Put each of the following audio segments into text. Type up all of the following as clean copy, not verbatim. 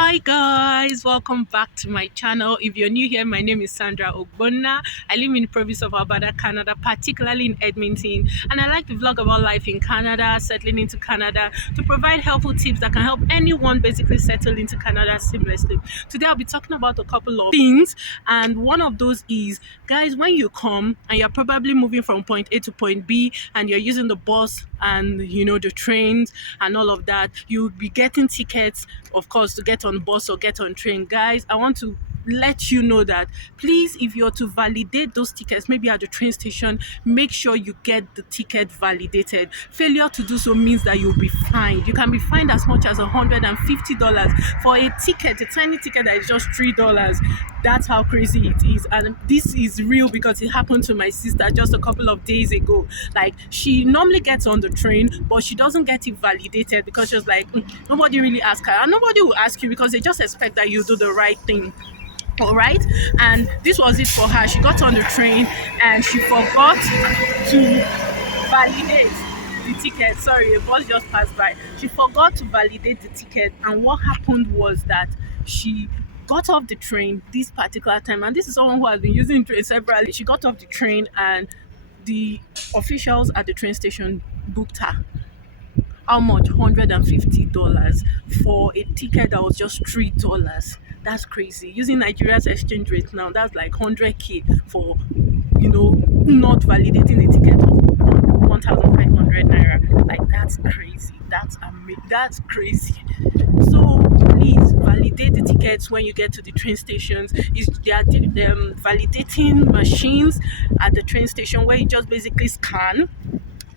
Hi guys, welcome back to my channel. If you're new here, my name is Sandra Ogbonna. I live in the province of Alberta, Canada, particularly in Edmonton, and I like to vlog about life in Canada, settling into Canada, to provide helpful tips that can help anyone basically settle into Canada seamlessly. Today I'll be talking about a couple of things, and one of those is, guys, when you come and you're probably moving from point A to point B and you're using the bus and the trains and all of that, you'll be getting tickets, of course, to get on bus or get on train. Guys, I want to let you know that please, if you're to validate those tickets, maybe at the train station, make sure you get the ticket validated. Failure to do so means that you'll be fined. You can be fined as much as $150 for a ticket, a tiny ticket that is just $3. That's how crazy it is, and this is real because it happened to my sister just a couple of days ago. Like, she normally gets on the train, but she doesn't get it validated because she's like, nobody really asks her, and nobody will ask you because they just expect that you do the right thing. All right, and this was it for her. She got on the train and she forgot to validate the ticket. Sorry, a bus just passed by. She forgot to validate the ticket, and what happened was that she got off the train this particular time, and this is someone who has been using train severally. She got off the train and the officials at the train station booked her. How much? $150 for a ticket that was just $3. That's crazy. Using Nigeria's exchange rate now, that's like 100k for not validating a ticket of 1,500 naira. Like, that's crazy. That's amazing. That's crazy. So please validate the tickets when you get to the train stations. They are validating machines at the train station where you just basically scan,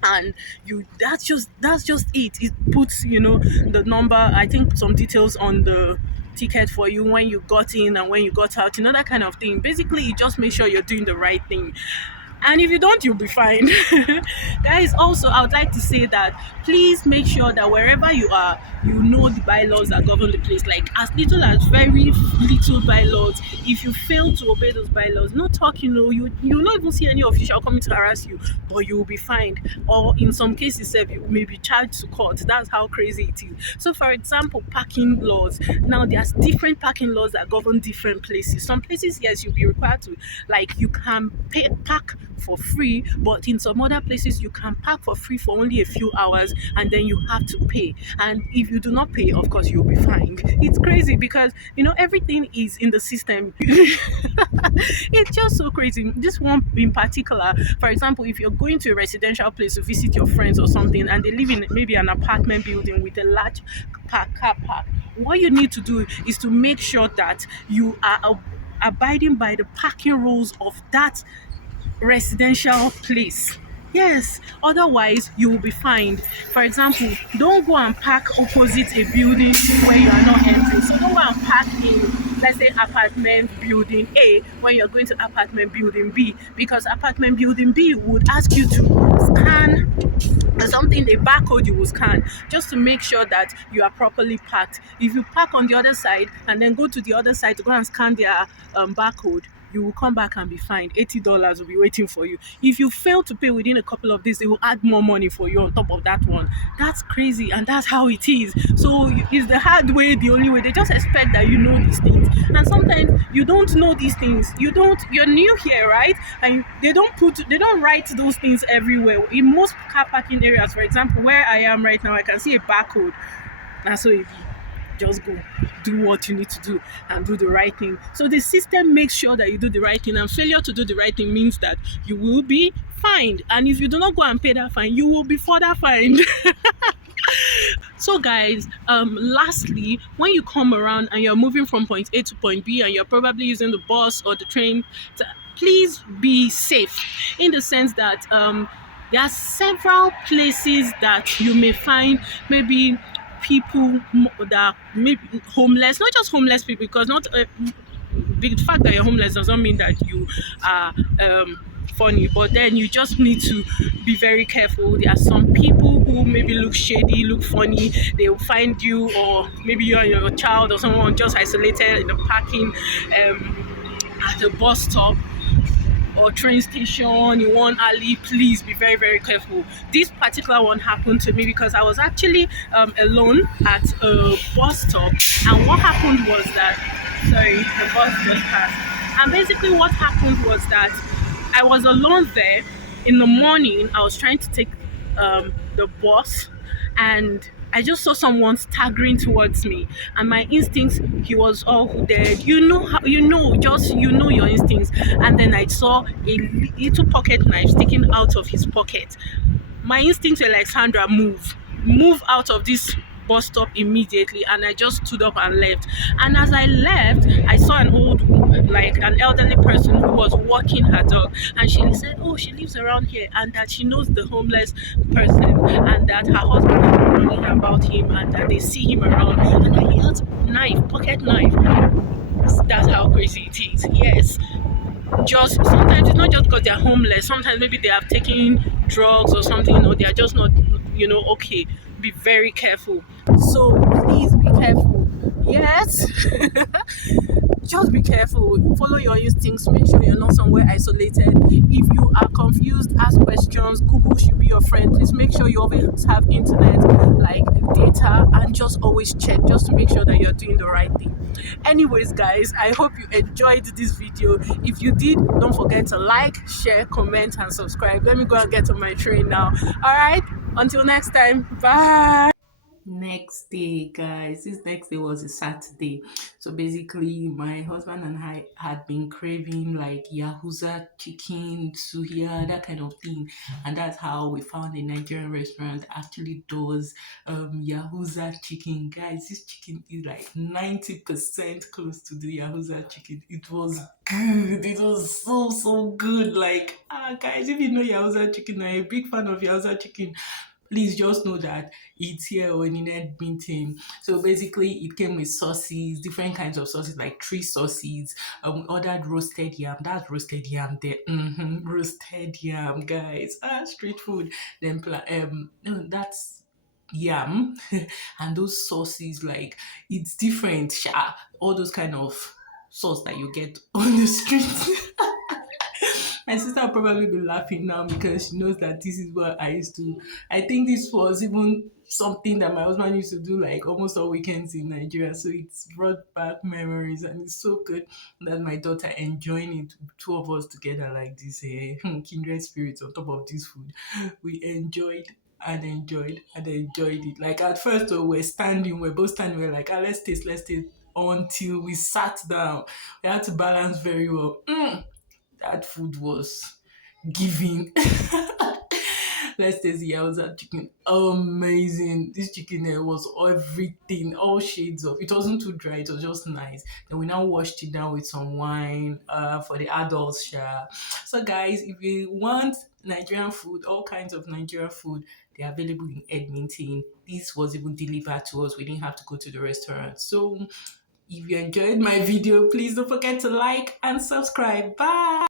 and that's just it puts the number, I think some details on the ticket for you when you got in and when you got out, that kind of thing. Basically, it just makes sure you're doing the right thing, and if you don't, you'll be fine. Guys, also, I would like to say that please make sure that wherever you are, you know the bylaws that govern the place. Like, as little as very little bylaws. If you fail to obey those bylaws, no talk, you'll not even see any official coming to harass you, but you will be fined, or in some cases you may be charged to court. That's how crazy it is. So, for example, parking laws. Now, there's different parking laws that govern different places. Some places, yes, you'll be required to, like, you can park for free, but in some other places you can park for free for only a few hours, and then you have to pay. And if you do not pay, of course, you'll be fined. It's crazy because everything is in the system. It's just so crazy. This one in particular, for example, if you're going to a residential place to visit your friends or something, and they live in maybe an apartment building with a large car park, what you need to do is to make sure that you are abiding by the parking rules of that residential place. Yes, otherwise you will be fined. For example, don't go and park opposite a building where you are not entering. So don't go and park in, let's say, apartment building A when you're going to apartment building B, because apartment building B would ask you to scan something, a barcode you will scan, just to make sure that you are properly parked. If you park on the other side and then go to the other side to go and scan their barcode, you will come back and be fined. $80 will be waiting for you. If you fail to pay within a couple of days, they will add more money for you on top of that one. That's crazy, and that's how it is. So is the hard way the only way? They just expect that you know these things, and sometimes you don't know these things. You're new here, right? And they don't write those things everywhere. In most car parking areas, for example, where I am right now, I can see a barcode. And so if you just go do what you need to do and do the right thing. So the system makes sure that you do the right thing, and failure to do the right thing means that you will be fined. And if you do not go and pay that fine, you will be further fined. So guys, lastly, when you come around and you're moving from point A to point B and you're probably using the bus or the train, please be safe, in the sense that there are several places that you may find maybe people that may be homeless, not just homeless people, because not the fact that you're homeless doesn't mean that you are funny, but then you just need to be very careful. There are some people who maybe look shady, look funny. They will find you, or maybe you and your child or someone just isolated in the parking at the bus stop. or train station in one alley, please be very, very careful. This particular one happened to me because I was actually alone at a bus stop, and what happened was that, sorry, the bus just passed. And basically, what happened was that I was alone there. In the morning, I was trying to take the bus, and I just saw someone staggering towards me, and my instincts, he was all hooded. You know how, just your instincts. And then I saw a little pocket knife sticking out of his pocket. My instincts were like, Sandra, move out of this bus stop immediately. And I just stood up and left. And as I left, I saw like an elderly person who was walking her dog, and she said, oh, she lives around here, and that she knows the homeless person, and that her husband has been running about him, and that they see him around, and that he has knife, pocket knife. That's how crazy it is. Yes, just sometimes it's not just because they're homeless. Sometimes maybe they have taken drugs or something, or they are just not, okay. Be very careful. So please be careful. Yes. Just be careful. Follow your instincts. Make sure you're not somewhere isolated. If you are confused, ask questions. Google should be your friend. Please make sure you always have internet, like data, and just always check, just to make sure that you're doing the right thing. Anyways, guys, I hope you enjoyed this video. If you did, don't forget to like, share, comment, and subscribe. Let me go and get on my train now. All right. Until next time. Bye. Next day, guys, this next day was a Saturday. So basically, my husband and I had been craving like Yahuza chicken, suya, that kind of thing. And that's how we found a Nigerian restaurant that actually does Yahuza chicken. Guys, this chicken is like 90% close to the Yahuza chicken. It was good. It was so good. Like, guys, if you know Yahuza chicken, I'm a big fan of Yahuza chicken. Please just know that it's here or in Edmonton. So basically, it came with sauces, different kinds of sauces, like 3 sauces. We ordered roasted yam. That's roasted yam there. Roasted yam, guys. Street food. Then no, that's yam, and those sauces, like, it's different. All those kind of sauce that you get on the street. My sister will probably be laughing now because she knows that this is what I used to. I think this was even something that my husband used to do like almost all weekends in Nigeria. So it's brought back memories, and it's so good that my daughter enjoying it. 2 of us together like this, kindred spirits on top of this food. We enjoyed and enjoyed it. Like at first, we're both standing, we're like, let's taste until we sat down. We had to balance very well. That food was giving. Let's taste the Yauza chicken. Amazing. This chicken was everything, all shades of. It wasn't too dry, it was just nice. Then we now washed it down with some wine for the adults share. So guys, if you want Nigerian food, all kinds of Nigerian food, they're available in Edmonton. This was even delivered to us. We didn't have to go to the restaurant. So if you enjoyed my video, please don't forget to like and subscribe. Bye.